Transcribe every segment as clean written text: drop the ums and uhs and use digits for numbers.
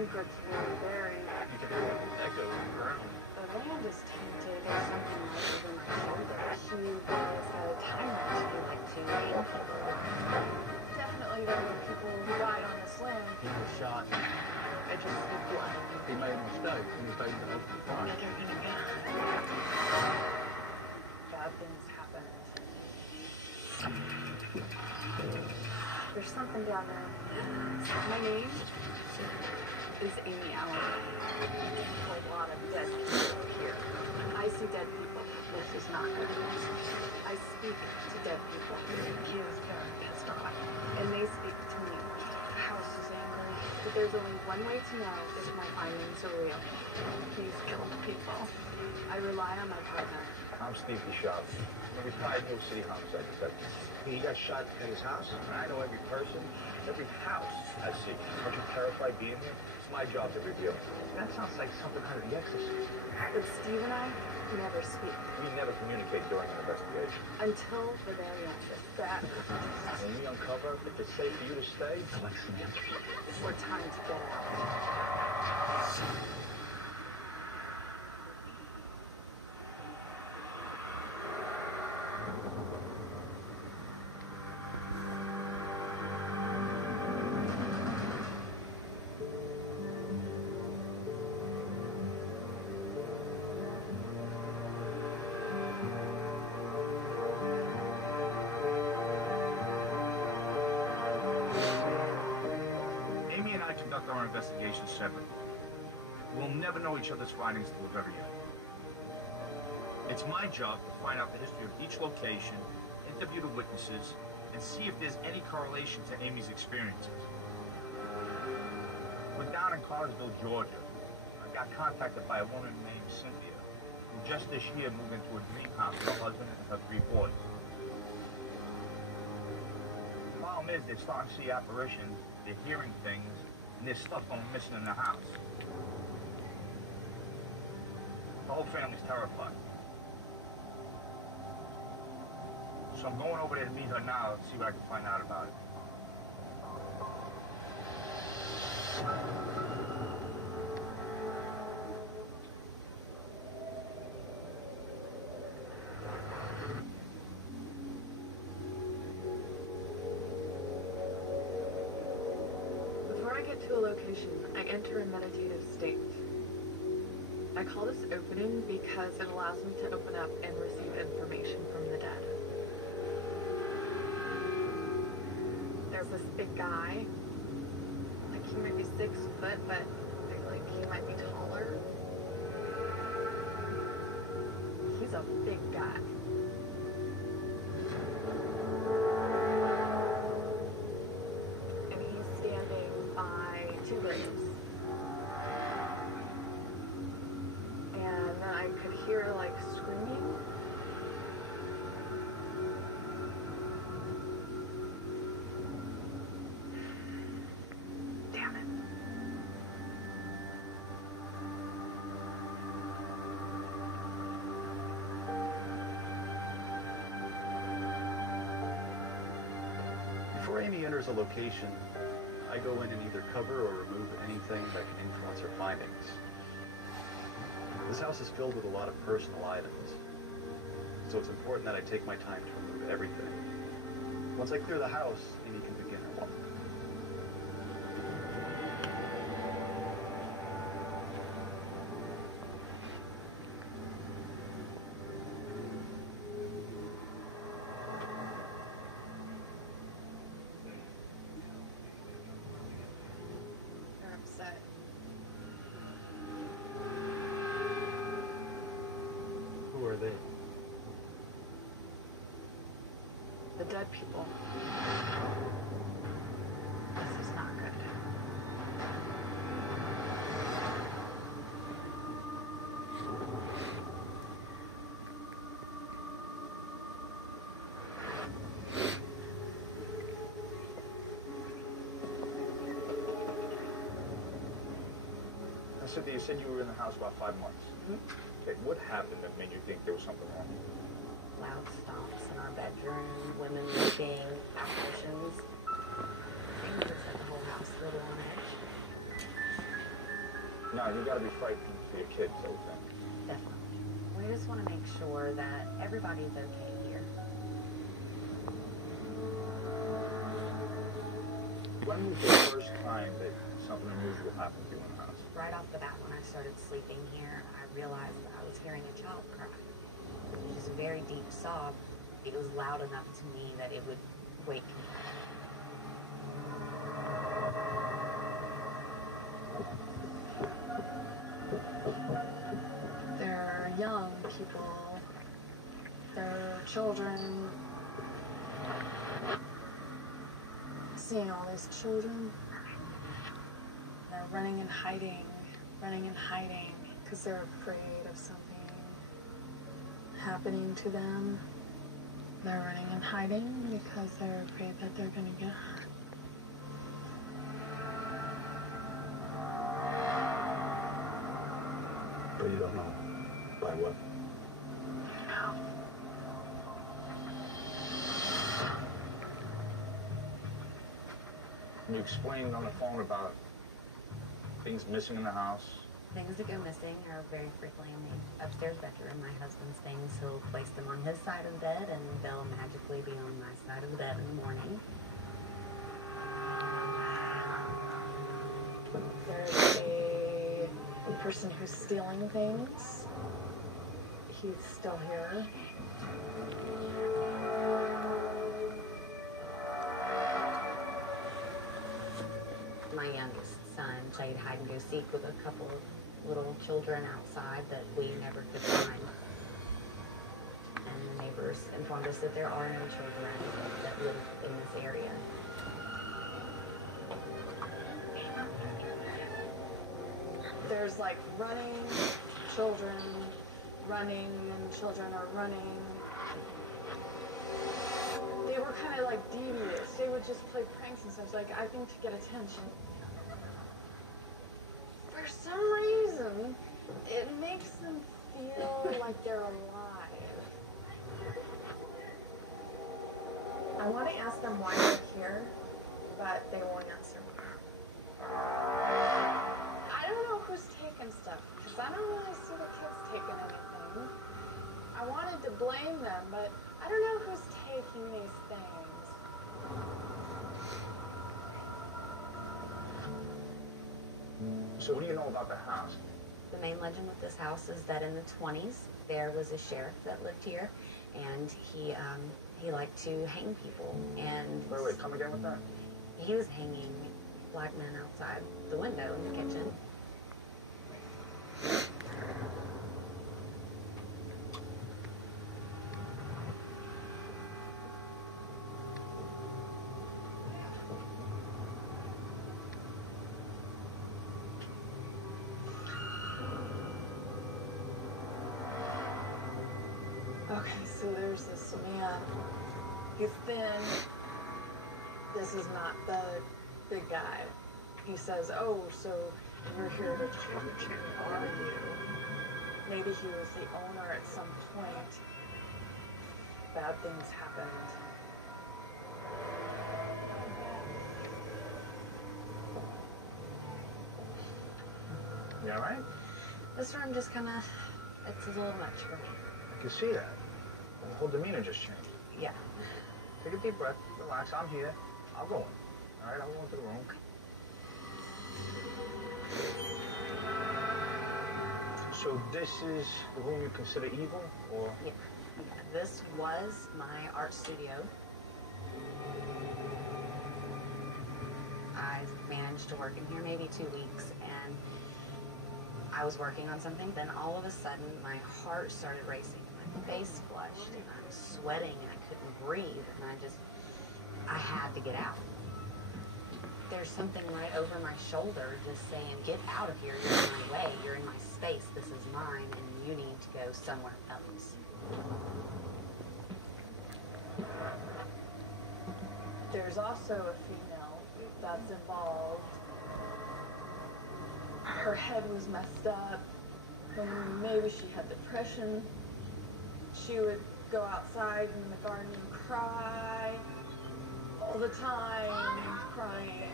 secrets were buried. You can hear the echo on the ground. The land is tainted. There's something like over my shoulder. He was a tyrant who liked to kill people. Definitely there were people who died on this land. He was shot. I just see blood. He made a mistake when he faced the open fire. Bad things happened. There's something down there. My name is Amy Allen. A lot of dead people here. I see dead people. This is not good. I speak to dead people. He is very pissed off. And they speak to me. The house is angry. But there's only one way to know if my findings are real. He's killed people. I rely on my partner. I'm Steve Bishop. I'm a retired New York City homicide detective. He got shot at his house, and I know every person, every house I see. Aren't you terrified being here? It's my job to reveal. That sounds like something out of The Exorcist. But Steve and I never speak. We never communicate during an investigation. Until the very end. That When we uncover if it's safe for you to stay, collect some answers. or time to get out. Amy and I conduct our investigation separately. We'll never know each other's findings until the very end. It's my job to find out the history of each location, interview the witnesses, and see if there's any correlation to Amy's experiences. We're down in Cartersville, Georgia. I got contacted by a woman named Cynthia, who just this year moved into a dream house with her husband and her 3 boys. The problem is they're starting to see apparitions, they're hearing things, and there's stuff going missing in the house. The whole family's terrified. So I'm going over there to meet her now and see what I can find out about it. Before I get to a location, I enter a meditative state. I call this opening because it allows me to open up and receive information from the dead. There's this big guy. Like he might be 6 foot, but I feel like he might be taller. He's a big guy. And he's standing by 2 graves. And then I could hear like screaming. Damn it. Before Amy enters a location, I go in and either cover or remove anything that can influence her findings. This house is filled with a lot of personal items, so it's important that I take my time to remove everything. Once I clear the house, Amy can begin her walk. They're upset. Who are they? The dead people. This is not good. Cynthia, you said you were in the house about 5 months. Okay, what happened that made you think there was something wrong? Loud stomps in our bedroom, women weeping, apparitions. Amy just set the whole house a little on edge. No, you gotta be frightened for your kids, I would think. Definitely. We just want to make sure that everybody's okay here. When was the first time that something unusual happened to you in the house? Right off the bat, when I started sleeping here, I realized that I was hearing a child cry. It was just a very deep sob. It was loud enough to me that it would wake me. They're young people. They're children. Seeing all these children, they're running and hiding, because they're afraid of something happening to them. They're running and hiding because they're afraid that they're going to get hurt. But you don't know by what? No. You explained on the phone about things missing in the house. Things that go missing are very frequently in the upstairs bedroom. My husband's things, he'll place them on his side of the bed and they'll magically be on my side of the bed in the morning. There's a person who's stealing things. He's still here. My youngest son played hide and go seek with a couple of little children outside that we never could find. And the neighbors informed us that there are no children that live in this area. There's like running, children running, and children are running. They were kind of like devious. They would just play pranks and stuff, like, I think to get attention. For some reason, it makes them feel like they're alive. I want to ask them why they're here, but they won't answer me. I don't know who's taking stuff, because I don't really see the kids taking anything. I wanted to blame them, but I don't know who's taking these things. So what do you know about the house? The main legend with this house is that in the 20s, there was a sheriff that lived here, and he liked to hang people. And Wait, come again with that? he was hanging black men outside the window in the kitchen. Okay, so there's this man. He's thin. This is not the big guy. He says, oh, so you're here to change, are you? Maybe he was the owner at some point. Bad things happened. You all right? This room just kind of, it's a little much for me. I can see that. The whole demeanor just changed. Yeah. Take a deep breath. Relax. I'm here. I'll go in. All right, I'll go into the room. So this is the room you consider evil, or? Yeah. This was my art studio. I managed to work in here maybe 2 weeks, and I was working on something. Then all of a sudden, my heart started racing. My face flushed, and I was sweating, and I couldn't breathe, and I had to get out. There's something right over my shoulder just saying, get out of here, you're in my way, you're in my space, this is mine, and you need to go somewhere else. There's also a female that's involved. Her head was messed up. And maybe she had depression. She would go outside in the garden and cry all the time, crying.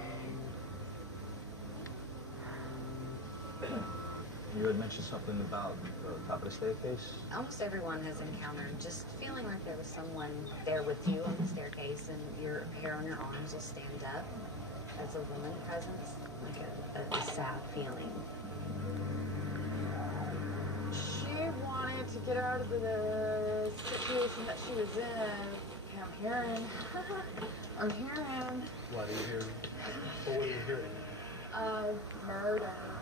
You had mentioned something about the top of the staircase. Almost everyone has encountered just feeling like there was someone there with you on the staircase, and your hair on your arms will stand up as a woman presence, like a sad feeling. She wanted to get out of the situation that she was in. I'm hearing. I'm hearing. What are you hearing? What are you hearing? Murder.